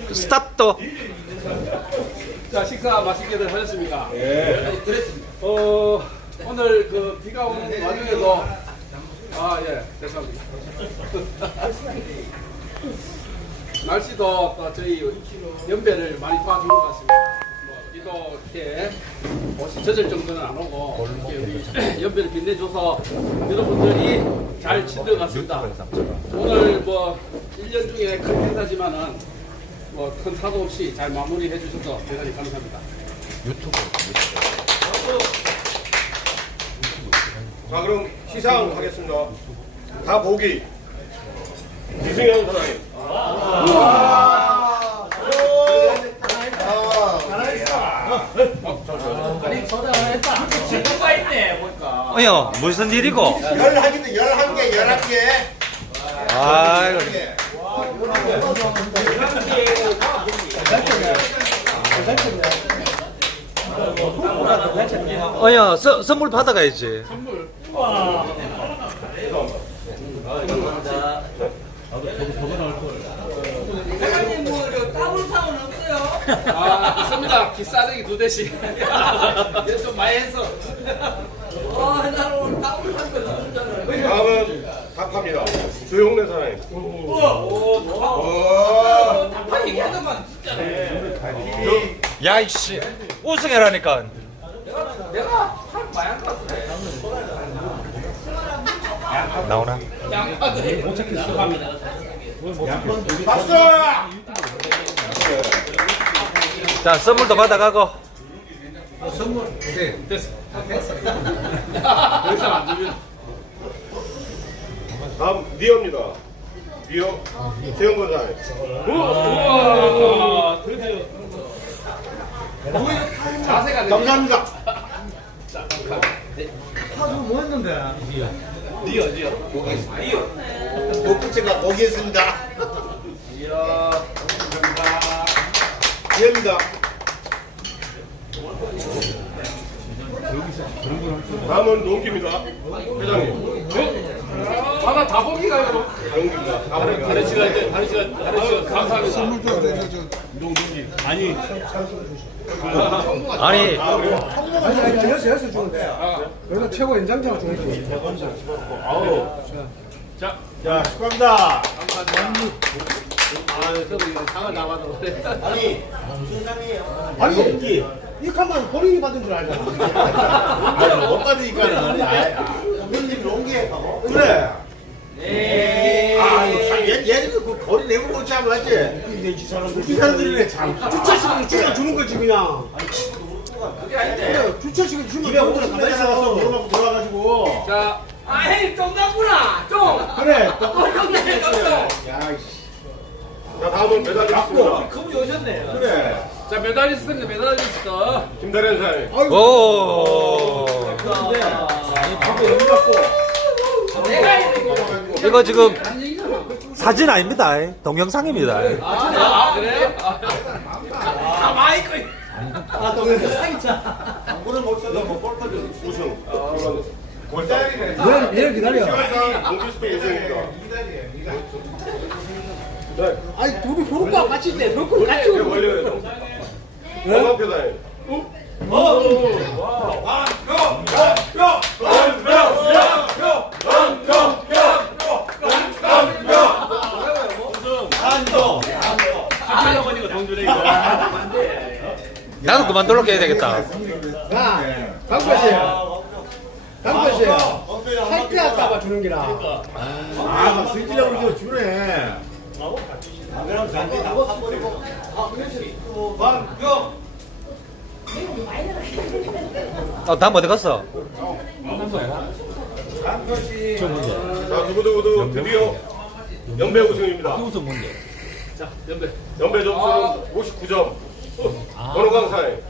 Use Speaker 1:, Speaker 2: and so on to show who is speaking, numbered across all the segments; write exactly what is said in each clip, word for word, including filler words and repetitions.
Speaker 1: 스탑도.
Speaker 2: 자, 식사 맛있게들 하셨습니까?
Speaker 3: 예.
Speaker 2: 어, 오늘 그 비가 오는 와중에도 아, 예, 죄송합니다. 날씨도 또 저희 연배를 많이 도와준 것 같습니다. 뭐, 비도 이렇게 옷이 젖을 정도는 안 오고 이렇게 연배를 빛내줘서 여러분들이 잘 지들 것 같습니다. 오늘 뭐 일 년 중에 큰 행사지만은 뭐 큰 사고 없이 잘 마무리해 주셔서 대단히 감사합니다.
Speaker 3: 자, 그럼 시상하겠습니다. 다 보기. 이승현 사장님.
Speaker 4: 친구가 있네 보니까.
Speaker 1: 어여 무슨 일이고?
Speaker 5: 열한 개, 열한 개, 열한 개.
Speaker 1: 아이고. 어여 서, 선물 받아가야지.
Speaker 4: 사장님 뭐저 따블 사원 없어요?
Speaker 2: 아, 있습니다. 기싸대기 두 대씩. 얘 좀 많이 했어.
Speaker 4: 아, 나는 오늘 따블 산거 진짜는.
Speaker 3: 다음은 닭합니다. 조용래 사장님.
Speaker 4: 다 얘기하더만 진짜네.
Speaker 1: 야이씨 우승해라니까.
Speaker 4: 내가 내가 팔 마약 같네.
Speaker 1: 나오나?
Speaker 4: 양파들.
Speaker 5: 박수!
Speaker 1: 자 선물도 받아가고.
Speaker 2: 더 이상 안 주면.
Speaker 3: 다음 니어입니다. 니어 최영건 사장님.
Speaker 2: 우와, 드디어. 자세가 되네.
Speaker 5: 감사합니다.
Speaker 2: 니어, 니어.
Speaker 5: 복부채가 거기 있습니다.
Speaker 2: 니어. 감사합니다.
Speaker 5: 이해입니다.
Speaker 3: 다음은 농기입니다. 회장님.
Speaker 2: 아, 나 다보기가 이거.
Speaker 3: 농기입니다. 다음은
Speaker 2: 다른 시간, 이제 다른 시간, 다른 시간. 감사합니다. 선물도
Speaker 1: 아니
Speaker 6: 아니, 여섯, 여섯 주는데. 여기가 최고 연장자가 주는 거지.
Speaker 2: 자,
Speaker 5: 자, 축하합니다.
Speaker 2: 아, 저도 이거 상을 다 받았는데.
Speaker 5: 아니, 아니, 이 칸만 본인이 받은 줄 알잖아. 아니, 못 받으니까는. 본인이 농기에 가고. 그래. 네. 아, 참, 얘, 얘는 그 거리 내고 그렇지 않아, 맞지? 이 사람들. 이 사람들이네, 참. 주차식은 주차 주는 거지, 그냥.
Speaker 4: 그게 아닌데.
Speaker 5: 주차식은 주면 이백오십 가만히 있어. 물어보고 돌아가지고.
Speaker 2: 자,
Speaker 4: 아, 헤이 쫑 났구나. 쫑.
Speaker 5: 그래.
Speaker 4: 어, 쫑 났네, 쫑.
Speaker 5: 야, 이씨.
Speaker 3: 자, 다음은 메달리스트입니다.
Speaker 4: 그분이 오셨네.
Speaker 5: 그래.
Speaker 2: 자, 메달리스트입니다. 메달리스트.
Speaker 3: 김다련 사장님.
Speaker 1: 오.
Speaker 4: 내가 이거.
Speaker 1: 이거 지금 사진 아닙니다. 동영상입니다.
Speaker 2: 아, 그래요?
Speaker 4: 다 마이크.
Speaker 5: 아, 또 그래. 상자. 물을 못 써도 뭐 꼴까지
Speaker 3: 우승.
Speaker 5: 골짜기네.
Speaker 6: 얘를, 얘를 기다려.
Speaker 3: 농기스도 우승입니다. 네.
Speaker 6: 아니, 둘이 효과 같이 때, 효과 같이
Speaker 3: 이게
Speaker 6: 오는
Speaker 3: 원래요. 원만표 사장님.
Speaker 1: 나도 그만 놀러 해야 되겠다.
Speaker 6: 야, 강표씨. 강표씨. 탈퇴할까봐 주는 기라.
Speaker 5: 아, 막 승질하고 이거 주네. 아, 그럼 잔디 다 버리고. 아, 그렇지. 반경.
Speaker 1: 어, 다음 어디 갔어?
Speaker 5: 강표씨.
Speaker 3: 자, 두구두구두 드디어 연배 우승입니다.
Speaker 2: 자, 연배.
Speaker 3: 연배 점수는 오십구 점. 권호강 사장님.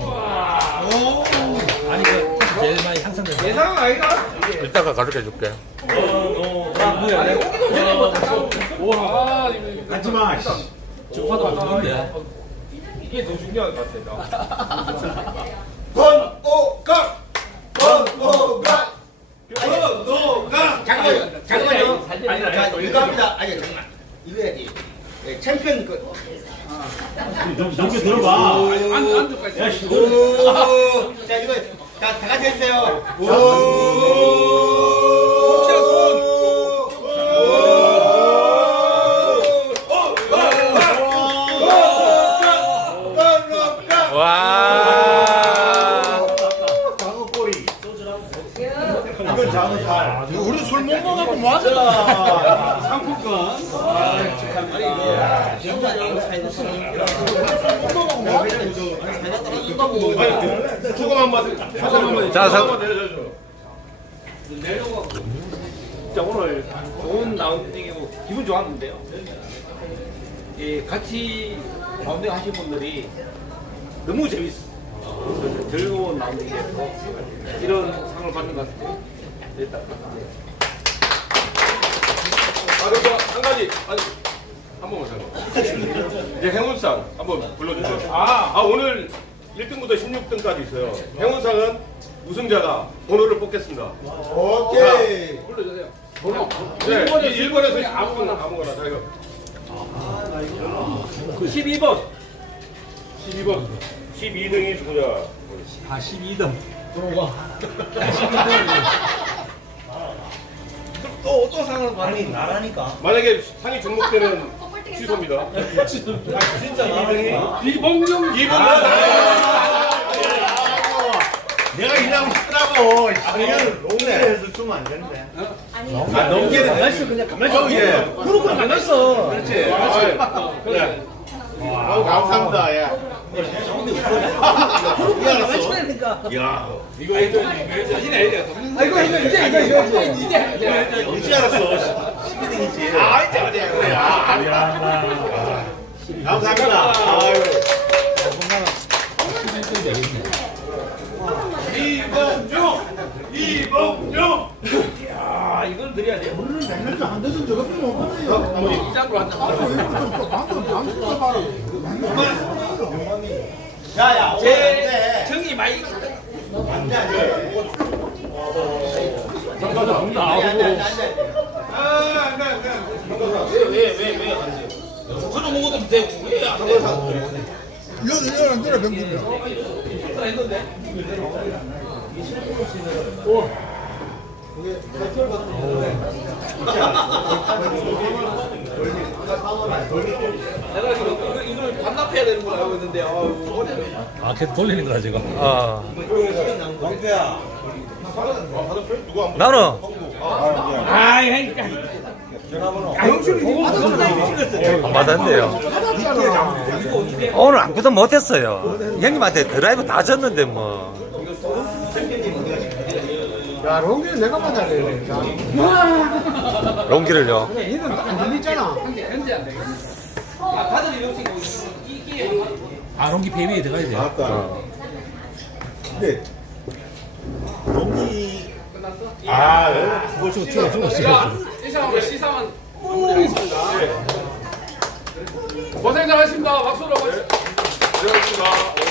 Speaker 4: 예상 아이가?
Speaker 1: 이따가 가르쳐 줄게.
Speaker 4: 아니 오기도 전에 뭐 잠깐.
Speaker 2: 와, 이거.
Speaker 5: 하지 마.
Speaker 2: 주파도 안 좋은데.
Speaker 4: 이게 더 중요한 것 같아.
Speaker 5: 권오강. 권오강. 권오강.
Speaker 4: 잠깐만요. 잠깐만요.
Speaker 5: 아니, 자, 이거 합니다. 아니, 잠깐만. 이거 해야지. 예, 챔피언 그.
Speaker 3: 좀 넘겨 들어봐.
Speaker 2: 안, 안주까지.
Speaker 5: 오. 자 이거 다, 다 같이 해주세요. 오.
Speaker 1: 와.
Speaker 5: 장어 꼬리. 이건 장어 살. 우리 술 못 먹어갖고 뭐 하잖아.
Speaker 2: 상품권.
Speaker 3: 소감 한 마디. 소감 한 마디.
Speaker 1: 자, 상-
Speaker 3: 소감 한번 내려줘.
Speaker 7: 진짜 오늘 좋은 라운딩이고 기분 좋았는데요. 예, 같이 라운딩 하신 분들이 너무 재밌어. 그래서 즐거운 라운딩이었고 이런 상을 받는 것 같아요. 됐다.
Speaker 3: 아, 그리고 한 가지. 아니, 한 번만 잠깐. 이제 행운상 한번 불러주세요. 아, 아 오늘 일 등부터 십육 등까지 있어요. 행운상은 우승자가 번호를 뽑겠습니다.
Speaker 5: 오케이.
Speaker 2: 불러주세요.
Speaker 3: 네, 일 번에서 아무거나 아무거나 자 이거
Speaker 7: 십이 번.
Speaker 3: 십이 번, 십이 등이 누구냐?
Speaker 1: 아, 십이 등.
Speaker 5: 또, 또 상을 받니? 나라니까.
Speaker 3: 만약에 상이 종목되면 취소입니다.
Speaker 5: 진짜 이 등이?
Speaker 2: 비봉용
Speaker 3: 이 번.
Speaker 5: 내가 일하고 싶더라고. 이건 롱에서 주면 안 되는데. 아, 넘기는 가만있어. 그냥 가만있어. 예. 그렇고 가만있어. 그렇지. 그래. 너무 감사합니다. 야. 그렇고 가만있어. 야.
Speaker 2: 이거 사진 아니에요.
Speaker 6: 아 이거 이거 이제 이거 이거 이제
Speaker 5: 어찌 알았어? 십이 등이지. 아, 이제 그래. 그래. 아, 미안하다. 감사합니다. 아유.
Speaker 3: 이봉용, 이봉용.
Speaker 7: 야, 이걸 드려야 돼요.
Speaker 6: 우리는 맨날 안 돼서 저거 못 받아요.
Speaker 2: 이장으로 한다.
Speaker 6: 방금 방금 봐라.
Speaker 5: 야, 야, 오늘 안
Speaker 7: 제
Speaker 5: 돼.
Speaker 7: 정이 많이
Speaker 5: 안 돼, 안 돼.
Speaker 3: 잠깐만.
Speaker 5: 안 돼, 안 돼, 안 돼.
Speaker 3: 아, 안 돼, 안 돼.
Speaker 7: 왜왜왜 그런 먹어도 되고 왜안 돼?
Speaker 6: 이거 이거 안 되나 병준이야.
Speaker 7: 했는데. 내가 지금 이거- 이걸 반납해야 되는 걸 알고 있는데 아유 어려워.
Speaker 1: 아, 계속 돌리는 거야, 지금. 아.
Speaker 5: 왕표야.
Speaker 3: 누구 한 번?
Speaker 1: 나는
Speaker 7: 아이 그러니까
Speaker 1: 안 받았는데요. 오늘 아무것도 못했어요. 형님한테 드라이브 다 졌는데, 뭐.
Speaker 6: 야 롱기는 내가 받아야 돼. 자,
Speaker 1: 롱기를요.
Speaker 6: 니는 안 들리잖아.
Speaker 2: 현재 안 되겠네.
Speaker 7: 아, 다들 이러신 거 이게
Speaker 1: 아, 롱기 페이비에 들어가야 돼요.
Speaker 5: 맞다. 근데 여기
Speaker 2: 끝났어?
Speaker 5: 아,
Speaker 1: 죽어, 죽어, 죽어, 죽어,
Speaker 2: 자, 이상으로 시상은 마무리하겠습니다. 고생 잘하셨습니다. 박수로 한번.
Speaker 3: 고생하셨습니다.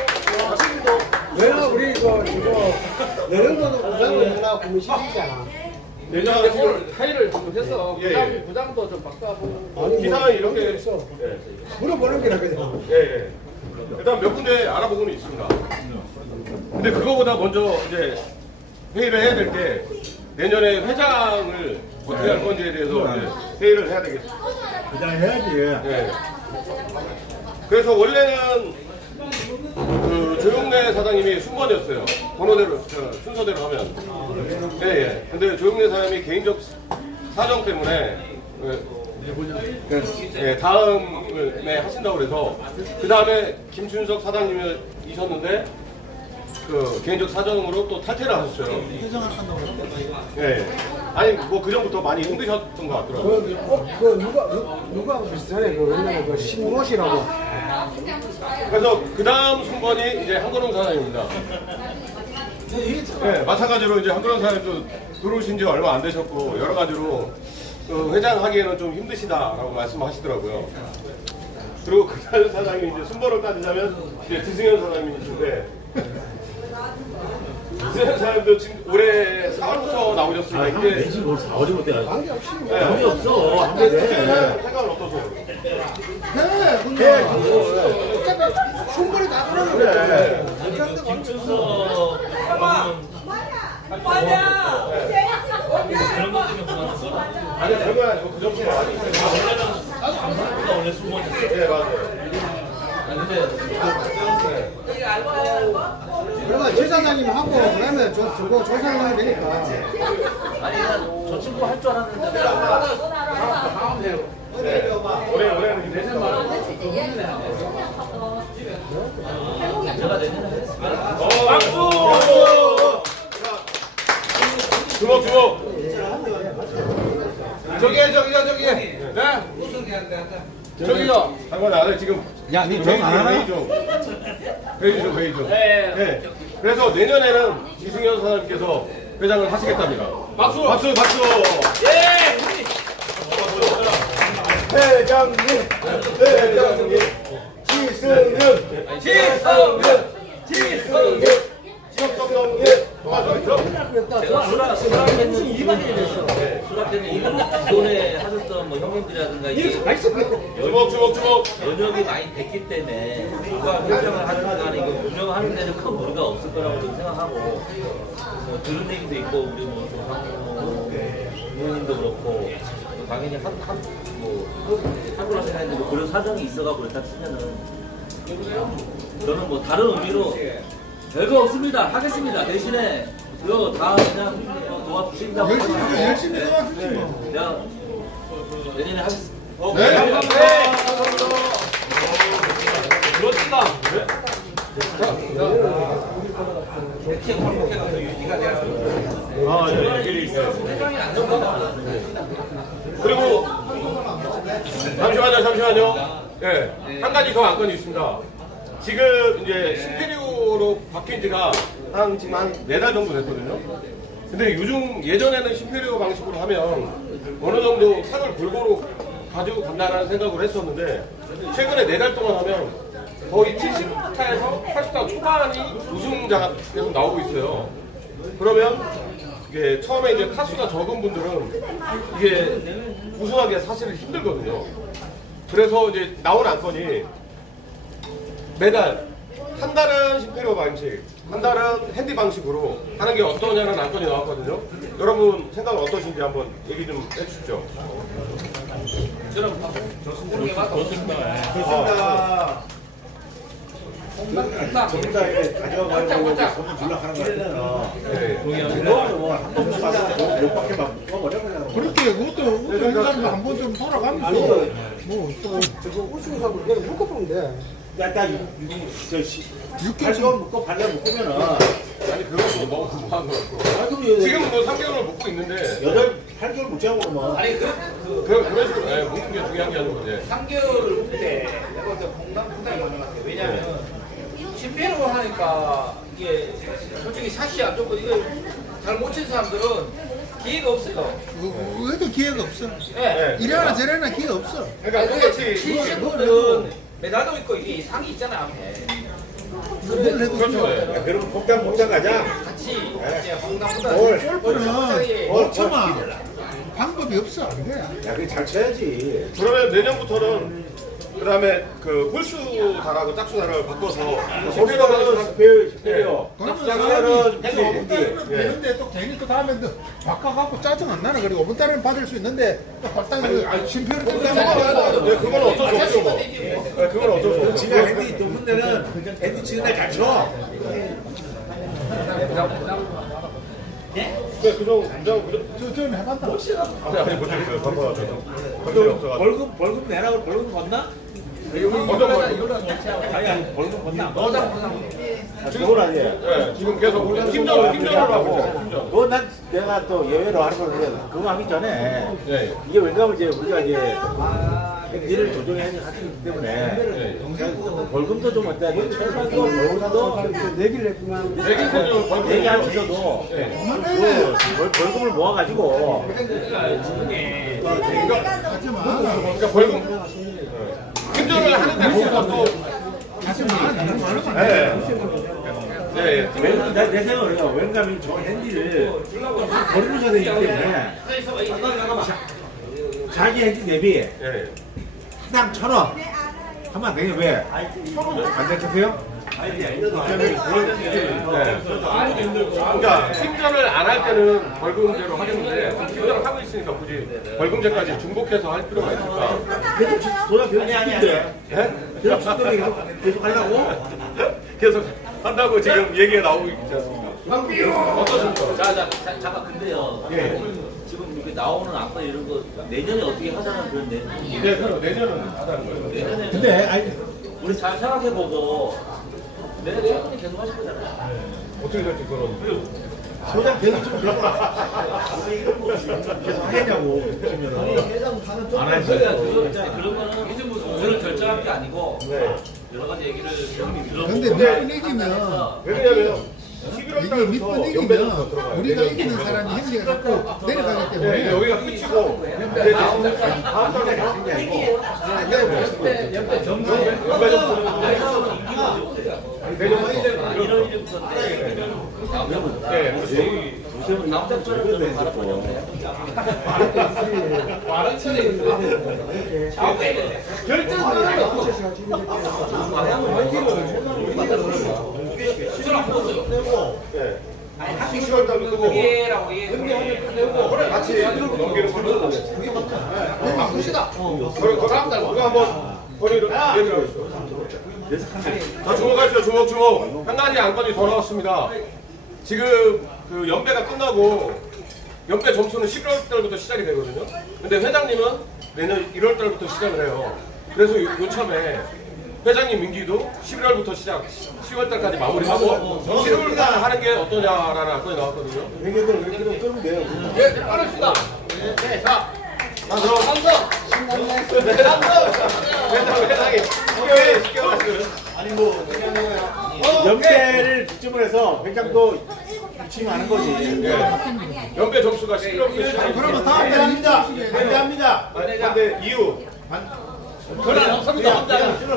Speaker 6: 내가 우리 이거 이거 내년도도 부장을 하나 고민시키잖아.
Speaker 2: 내년에 오늘 회의를 좀 해서
Speaker 3: 예,
Speaker 2: 부장,
Speaker 3: 예.
Speaker 2: 부장도 좀 바꿔보고.
Speaker 6: 아니,
Speaker 3: 기사는 이렇게
Speaker 6: 있어.
Speaker 3: 예,
Speaker 6: 물어보는 게나 그냥.
Speaker 3: 예, 예. 일단 몇 군데 알아보고는 있습니다. 근데 그거보다 먼저 이제 회의를 해야 될 게 내년에 회장을 어떻게 할 건지에 대해서 이제 회의를 해야 되겠습니다.
Speaker 5: 그냥 해야지.
Speaker 3: 예. 그래서 원래는 그 조용래 사장님이 순번이었어요. 번호대로 저, 순서대로 하면. 예, 예. 근데 조용래 사장님이 개인적 사정 때문에 예, 예, 다음에 하신다고 그래서 그 다음에 김춘석 사장님이셨는데 그 개인적 사정으로 또 탈퇴를 하셨어요. 예. 예. 아니 뭐 그 전부터 많이 힘드셨던 것 같더라고요.
Speaker 6: 그, 어, 그 누가 누- 누가 비슷하네. 그 옛날에 그 신무엇이라고.
Speaker 3: 그래서 그 다음 순번이 이제 한건웅 사장입니다. 네, 마찬가지로 이제 한건웅 사장님도 들어오신 지 얼마 안 되셨고 여러 가지로 그 회장 하기에는 좀 힘드시다라고 말씀하시더라고요. 그리고 그 다음 사장님이 이제 순번을 따지자면 이제 지승현 사장님이신데 지승현 사장님도 지금 올해 사월부터 나오셨으니까 이제
Speaker 5: 뭘 사오지 못해.
Speaker 6: 관계없이.
Speaker 3: 네,
Speaker 5: 없어.
Speaker 3: 근데 지승현 사장님 생각은 어떠세요?
Speaker 6: 해, 근데 어차피 충분히 다 그러는
Speaker 5: 그래.
Speaker 7: 김춘서
Speaker 4: 맞아.
Speaker 7: 그런 것 때문에 보는 거.
Speaker 3: 아니 별거 아니고 그 정도는 아니에요.
Speaker 7: 원래는 원래 수모였어요.
Speaker 3: 예 맞아요.
Speaker 4: 이거 알바야 알바?
Speaker 6: 그러면 지사장님 하고 그러면 저 저거 조사하면 되니까.
Speaker 7: 아니 저 친구 할 줄 알았는데
Speaker 3: 올해 올해는 내년 말.
Speaker 7: 제가 내년에 하겠습니다.
Speaker 3: 어, 박수! 주먹 주먹.
Speaker 2: 저기에 저기요 저기에. 네. 저기요.
Speaker 3: 잠깐 나를 지금
Speaker 1: 야, 니
Speaker 3: 회의
Speaker 1: 좀 안
Speaker 3: 좀,
Speaker 1: 하나?
Speaker 3: 회의 좀 회의 좀 회의 좀.
Speaker 2: 네.
Speaker 3: 네. 그래서 내년에는 이승현 사장님께서 회장을 하시겠답니다.
Speaker 2: 박수.
Speaker 3: 박수 박수.
Speaker 2: 예.
Speaker 5: 회장님, 회장님, 지승현,
Speaker 2: 지성현. 지성현.
Speaker 3: 지역정령님 도와주십시오.
Speaker 7: 제가 수락 수락했는 이번에 됐어. 수락했는 이번 기존에 하셨던 뭐 형님들이라든가 이게
Speaker 3: 주먹 주먹 주먹.
Speaker 7: 연역이 많이 됐기 때문에 누가 결정을 하든가 이거 운영하는 데는 큰 무리가 없을 거라고 저는 생각하고 뭐 들은 얘기도 있고 우리 뭐 조상모 의원님도 그렇고 또 당연히 한한뭐 한국으로 생각했는데 뭐 그런 사정이 있어가지고 그렇다 치면은 저는 뭐 다른 의미로 별거 없습니다. 하겠습니다. 대신에 그거 다 그냥 도와주신다고
Speaker 6: 열심히 열심히 도와주지 뭐.
Speaker 7: 내가 내년에 하겠습니다.
Speaker 3: 네.
Speaker 2: 멋지다.
Speaker 3: 아 예. 일이 있어요. 그리고 잠시만요 잠시만요. 예. 한 가지 더 안건이 있습니다. 지금 이제 심페리오로 바뀐 지가 한 지금 한 네 달 정도 됐거든요. 근데 요즘 예전에는 심페리오 방식으로 하면 어느 정도 상을 골고루 가지고 간다라는 생각을 했었는데 최근에 네 달 동안 하면 거의 칠십 타에서 팔십 타 초반이 우승자가 계속 나오고 있어요. 그러면 이게 처음에 이제 타수가 적은 분들은 이게 우승하기가 사실은 힘들거든요. 그래서 이제 나온 안건이 매달 한 달은 심페리오 방식, 한 달은 핸디 방식으로 하는 게 어떠냐는 안건이 나왔거든요. 여러분 생각은 어떠신지 한번 얘기 좀 해주십시오.
Speaker 5: 좋습니다. 전부 이렇게 가져가지고 손을 줄라 하는 거는
Speaker 3: 네.
Speaker 5: 너한 번도 가서 몇 바퀴만 먹어버려 그냥.
Speaker 6: 그렇게 그것도 우승 사람도 한번 좀 돌아가면서 뭐또 저거 우승하고 그냥 묶어보면 돼.
Speaker 5: 약간 저 팔 개월 묶고 팔 개월 묶으면은
Speaker 3: 아니 그것도 너무 궁금한 것 같고 지금 뭐 삼 개월을 먹고 있는데
Speaker 5: 여덟 팔 개월 묶자고 그러면
Speaker 7: 아니 그, 그
Speaker 3: 그, 그런 식으로 네, 먹는 게 중요한 게 아니고 이제
Speaker 7: 삼 개월을 그때 내가 그때 공감 부담이 많은 것 같아요. 왜냐면 심폐로 하니까 이게 솔직히 샷이 안 좋고 이거 잘 못 친 사람들은 기회가 없어요.
Speaker 6: 왜도 기회가 없어.
Speaker 7: 예.
Speaker 6: 이래나 저래나 기회가 없어.
Speaker 3: 그러니까 똑같이
Speaker 7: 치신 분들은 메달도 있고 이게 상이 있잖아요. 앞에.
Speaker 6: 뭘 해도
Speaker 3: 그렇죠. 예.
Speaker 5: 그러면 복장 복장 가자.
Speaker 7: 같이 이제 공감보다
Speaker 6: 골프는 골프만 방법이 없어 안 돼.
Speaker 5: 야, 그게 잘 쳐야지.
Speaker 3: 그러면 내년부터는 그다음에 그 홀수 달하고 짝수 달을 바꿔서 심페리오 방식으로 하-
Speaker 5: 스페어, 스페어.
Speaker 6: 그러면
Speaker 5: 짝수는
Speaker 6: 사람이
Speaker 5: 핸디,
Speaker 6: 오 분 달이면
Speaker 5: 핸디.
Speaker 6: 되는데 또 괜히 또 다음에 또 바꿔갖고 짜증 안 나나 그리고 오 분 달이면 받을 수 있는데 딱 심표를 또 따먹어야
Speaker 3: 네, 그건 어쩔 수 없죠. 뭐. 네, 그건 어쩔 수 없죠.
Speaker 5: 지가 핸디 높은 데는 핸디 치는 날잘 쳐.
Speaker 3: 네, 그정, 그정, 그정.
Speaker 6: 저, 저는 해봤다.
Speaker 3: 아니, 아니, 못 했어요. 바빠가지고. 관심이 없어가지고.
Speaker 5: 벌금 벌금 내라고 벌금 건나?
Speaker 3: 어떤 거?
Speaker 5: 아니 아니 벌금 건나.
Speaker 3: 지금 아니에요. 네, 지금 계속 팀전, 팀전을 하고 있어요. 팀전.
Speaker 5: 그건 난 내가 또 예외로 하는 건데 그거 하기 전에
Speaker 3: 네.
Speaker 5: 이게 왜냐면 이제 우리가 이제 일을 조정해야 하기 때문에 벌금도 좀 어때 최소한 벌금도
Speaker 6: 내기를 했구만.
Speaker 3: 내기 선수 벌금
Speaker 5: 얘기할 수 있어도
Speaker 3: 네.
Speaker 5: 그 벌- 벌금을 모아가지고
Speaker 3: 그러니까 벌금. 팀전을 하는데 거기서 또. 네. 네, 네.
Speaker 5: 왜- 내, 내 생각은 그래요. 왠가면 저 핸디를 버리셔야 되기 때문에 자, 자기 핸디 대비
Speaker 3: 네.
Speaker 5: 그냥 천 원. 하면 안 되냐, 왜? 안 되세요?
Speaker 3: 네. 그러니까 팀전을 안 할 때는 벌금제로 하겠는데 팀전을 하고 있으니까 굳이 벌금제까지 중복해서 할 필요가 있을까?
Speaker 5: 계속 도장 계속 치는데.
Speaker 3: 예?
Speaker 5: 계속 치는데 계속, 계속 하려고?
Speaker 3: 계속 한다고 지금 얘기가 나오고 있지 않습니까? 어떠십니까?
Speaker 8: 자, 자, 자, 잠깐 근데요.
Speaker 3: 예.
Speaker 8: 지금 이렇게 나오는 아까 이런 거 내년에 어떻게 하자는 그런 내
Speaker 3: 네, 그럼 내년은 하자는 거예요.
Speaker 8: 내년에
Speaker 5: 근데, 아니,
Speaker 8: 우리 잘 생각해보고 내년 최근에 계속 하실 거잖아요.
Speaker 3: 어떻게 될지 그런.
Speaker 5: 도장 계속 치면 계속 하겠냐고. 치면은. 안 하지.
Speaker 8: 그러니까 그거 있잖아요. 그런 거는 오늘 결정할 게 아니고 여러 가지 얘기를 형님이
Speaker 6: 근데
Speaker 8: 들어보고
Speaker 6: 몇 분 이기면
Speaker 3: 왜냐면 십일월
Speaker 6: 이게 몇
Speaker 3: 달부터
Speaker 6: 분
Speaker 3: 연배전
Speaker 6: 이기면
Speaker 3: 들어가요.
Speaker 6: 우리가 이기는 사람이 행리가 자꾸 내려가기
Speaker 3: 네,
Speaker 6: 때문에
Speaker 3: 여기가 끝이고 이제 다음 달에 가는 게 아니고
Speaker 2: 연배 점수
Speaker 3: 연배 점수는 내년
Speaker 8: 이런 일부터인데
Speaker 3: 네, 그렇죠.
Speaker 8: 요새는 남자처럼 좀 바라보는데
Speaker 3: 네. 십시월 달부터 뜨고
Speaker 2: 예라고 예.
Speaker 3: 같이 넘기는 걸로.
Speaker 2: 바꾸시다.
Speaker 3: 그럼 다음 달 누가 한번 건의를 내드리겠습니다. 자, 주목하시죠. 주목, 주목. 한 가지 안건이 더 나왔습니다. 지금 그 연배가 끝나고 연배 점수는 십일월 달부터 시작이 되거든요. 근데 회장님은 내년 일월 달부터 시작을 해요. 그래서 요, 요참에 회장님 임기도 십일월부터 시작, 시월 달까지 마무리하고 십일월 달 하는 게 어떠냐라는 안건이 나왔거든요.
Speaker 5: 회계들, 회계들 끌면 돼요.
Speaker 2: 예, 빠릅시다. 네, 자.
Speaker 3: 자, 그럼
Speaker 2: 삼성.
Speaker 3: 회장, 회장이 쉽게, 쉽게 하시고요.
Speaker 5: 아니, 뭐, 연배를 기점으로 해서 회장도 지침하는 거지.
Speaker 3: 연배 점수가 십일월부터 시작이
Speaker 6: 그러면
Speaker 3: 돼요.
Speaker 6: 다음 달
Speaker 5: 반대합니다. 반대합니다.
Speaker 3: 근데 이유.
Speaker 2: 그래, 없습니다.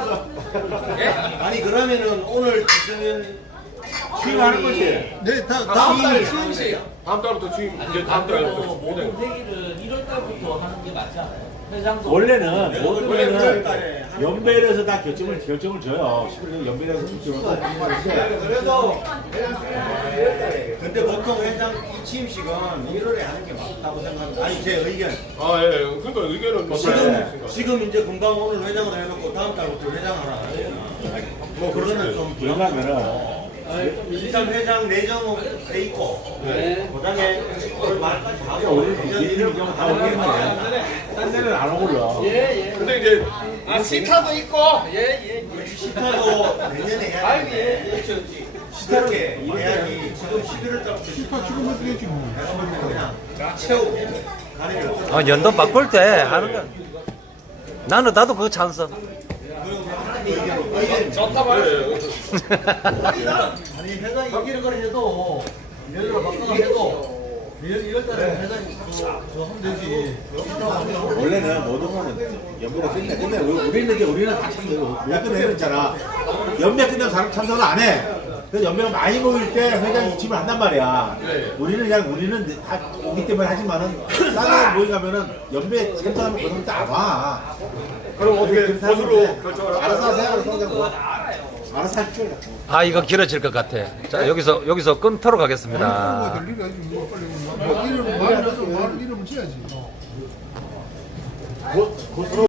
Speaker 5: 아니, 그러면은 오늘 지금 취임하는 거지.
Speaker 6: 네, 다,
Speaker 2: 다음
Speaker 6: 다음
Speaker 2: 달
Speaker 6: 달
Speaker 2: 수임식.
Speaker 3: 다음 달부터 주임, 이제 다음 달부터
Speaker 8: 모든
Speaker 3: 회장님.
Speaker 8: 회의를 일월 달부터 하는 게 맞지 않아요? 회장도
Speaker 5: 원래는 모든
Speaker 3: 원래는
Speaker 5: 회는 연배를 해서 다 결정을 결정을 줘요. 십일 년 연배를 해서 결정을 하는데
Speaker 9: 그래도 근데 보통 회장 이 취임식은 일월에 하는 게 맞다고 생각합니다. 아니 제 의견.
Speaker 3: 아, 예, 예. 그러니까 의견은 뭐
Speaker 9: 지금
Speaker 3: 있으니까.
Speaker 9: 지금 이제 금방 오늘 회장을 해놓고 다음 달부터 회장하라. 뭐 그거는 좀
Speaker 5: 왜냐면은
Speaker 9: 일단 회장 내정 돼 있고 그다음에 올 말까지 하고
Speaker 5: 우리 이런 경우 다 오겠는데 딴 데는 안 오고요.
Speaker 2: 예, 예.
Speaker 3: 근데 이제
Speaker 2: 아, 시타도 있고. 예, 예.
Speaker 9: 시타도 내년에 해야 되는데 시타로 해야지. 지금 십일월 달부터
Speaker 6: 시파 지금 해도 되지 뭐.
Speaker 9: 그냥 채우고 가는
Speaker 1: 아, 연도 바꿀 때 하는 거. 나는 나도 그거 찬성.
Speaker 2: 좋다 말이에요.
Speaker 9: 아니 회장이 이기는 걸 해도 내년으로 바꿔서 해도 내년 일월 달에 회장이 저 하면 되지.
Speaker 5: 원래는 모든 거는 연배가 끝내 끝내 우리는 이제 우리는 다 참석 우리 끝내잖아. 연배 끝나면 사람 참석을 안 해. 그래서 연배가 많이 모일 때 회장이 지침을 한단 말이야. 우리는 그냥 우리는 다 오기 때문에 하지만은 다른 사람 모이가면은 연배 참석하면 그런 때안 와.
Speaker 3: 그럼 어떻게
Speaker 5: 그렇게
Speaker 3: 것으로
Speaker 5: 하는데
Speaker 3: 결정을
Speaker 5: 알아서
Speaker 3: 할까요?
Speaker 5: 하세요. 알아서 하자고. 알아서 하십시오.
Speaker 1: 아, 이거 길어질 것 같아. 자, 여기서 여기서 끊도록 하겠습니다.
Speaker 6: 될 일이 아니지 뭐 빨리 뭐 이름 말을 해서 말을 이름을 지어야지.
Speaker 5: 곧, 곧으로